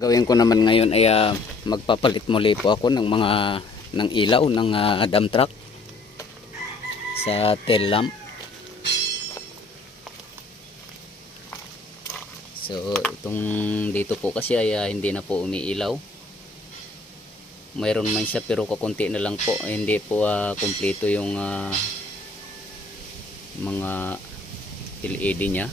Gawin ko naman ngayon ay magpapalit muli po ako ng mga ilaw ng dump truck sa tail lamp. So itong dito po kasi ay hindi na po umiilaw. Mayroon man siya pero kakunti na lang po, hindi po kumpleto yung mga LED niya.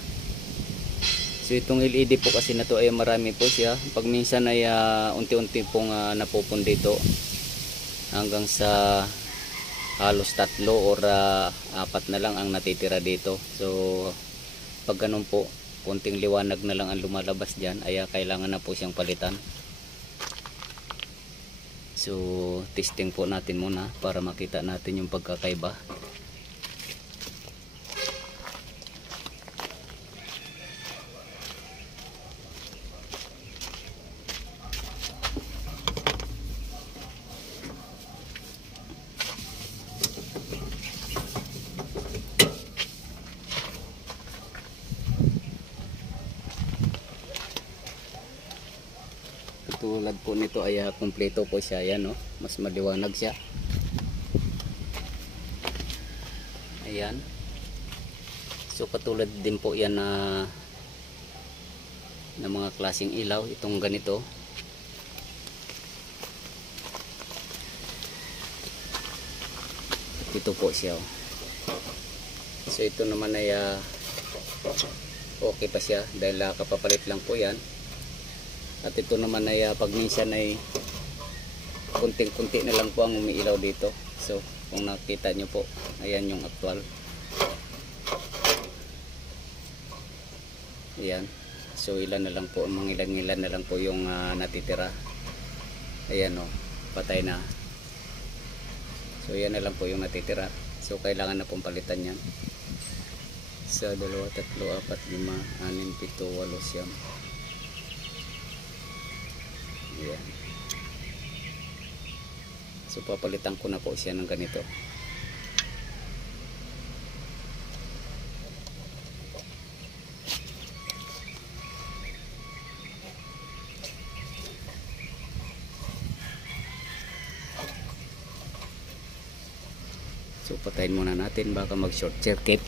So itong LED po kasi na to ay marami po siya. Pag minsan ay unti-unti pong napupundi dito hanggang sa halos 3 or 4 na lang ang natitira dito. So pag ganun po, konting liwanag na lang ang lumalabas dyan, ay kailangan na po siyang palitan. So testing po natin muna para makita natin yung pagkakaiba. Tulad po nito ay kumpleto po siya, yan, no? Mas maliwanag siya. Ayan. So katulad din po yan na mga klaseng ilaw, itong ganito. Ito po siya. So ito naman ay okay pa siya dahil kapapalit lang po yan. At ito naman ay pag minsan ay kunting-kunti na lang po ang umiilaw dito. So kung nakita nyo po, ayan yung actual. Ayan. So ilan na lang po, mga ilan na lang po yung natitira. Ayan, o, patay na. So yan na lang po yung natitira. So kailangan na pong palitan yan. Sa 2, 3, 4, 5, 6, 7, 8, 9. Ayan. So papalitan ko na po siya ng ganito. So patayin muna natin, baka mag short circuit.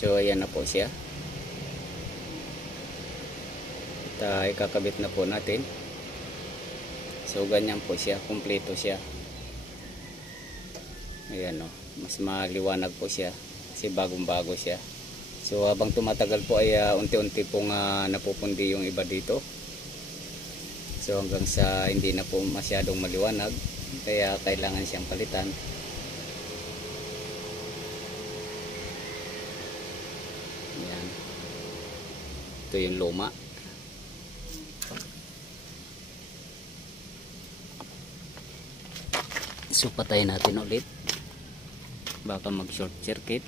So ayan na po siya. At ikakabit na po natin. So ganyan po siya, kumpleto siya. Ayan, o, mas maliwanag po siya kasi bagong bago siya. So habang tumatagal po ay unti-unti pong napupundi yung iba dito. So hanggang sa hindi na po masyadong maliwanag, kaya kailangan siyang palitan. Ayan. Ito yung luma. So patayin natin ulit, baka mag short circuit.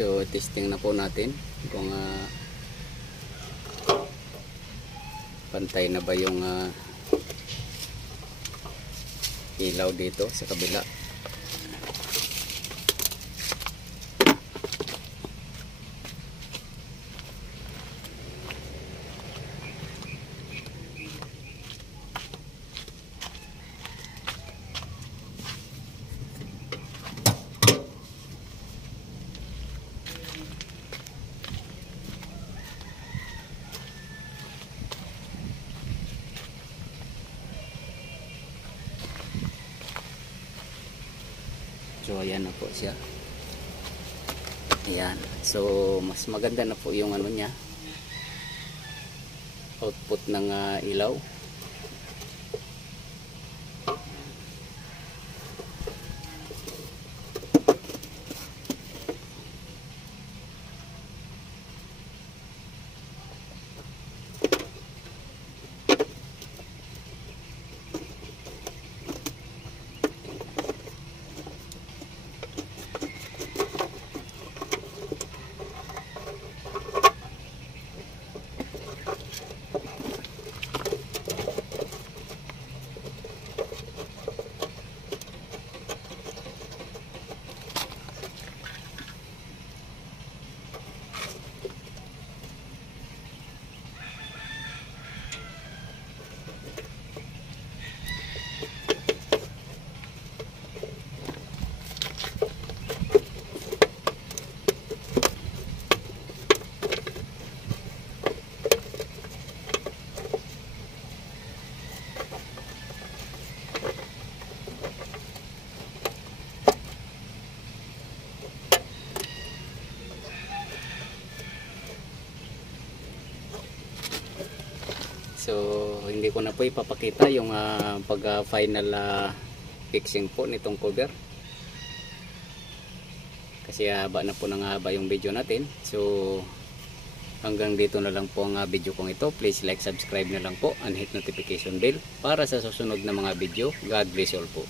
So testing na po natin kung pantay na ba yung ilaw dito sa kabila. So ayan na po siya. Ayan. So mas maganda na po yung ano niya, output ng ilaw. So hindi ko na po ipapakita yung pag final fixing po nitong cover, kasi haba na po ng haba yung video natin. So hanggang dito na lang po ang video kong ito. Please like, subscribe na lang po and hit notification bell para sa susunod na mga video. God bless you all po.